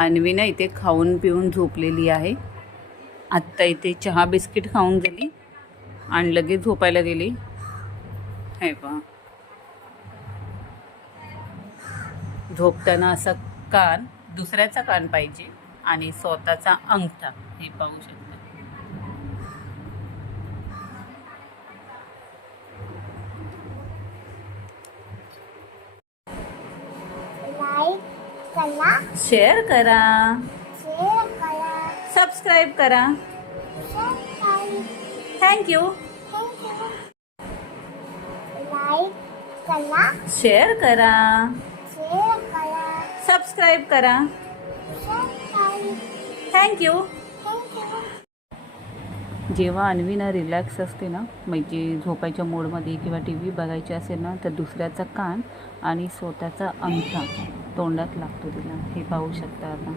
अन्वी ना इथे खाऊन पिऊन झोपलेली आहे. आत्ता इथे चहा बिस्किट खाऊन गेली आणि लगेच झोपायला गेली. हे पहा. झोपताना असा कान दुसऱ्याचा कान पाहिजे आणि स्वतःचा अंगठा हे पाहू शकतो लाईक करा. शेअर करा. शेअर करा. सबस्क्राईब करा. थँक्यू लाईक करा. शेअर करा. शेअर करा. सबस्क्राईब करा. थँक्यू जेव्हा अन्वीना रिलॅक्स असते ना म्हणजे झोपायच्या मोडमध्ये किंवा टी व्ही बघायची असेल ना तर दुसऱ्याचा कान आणि स्वतःचा अंगठा. तोंडात लागतो तिला. हे पाहू शकता आता.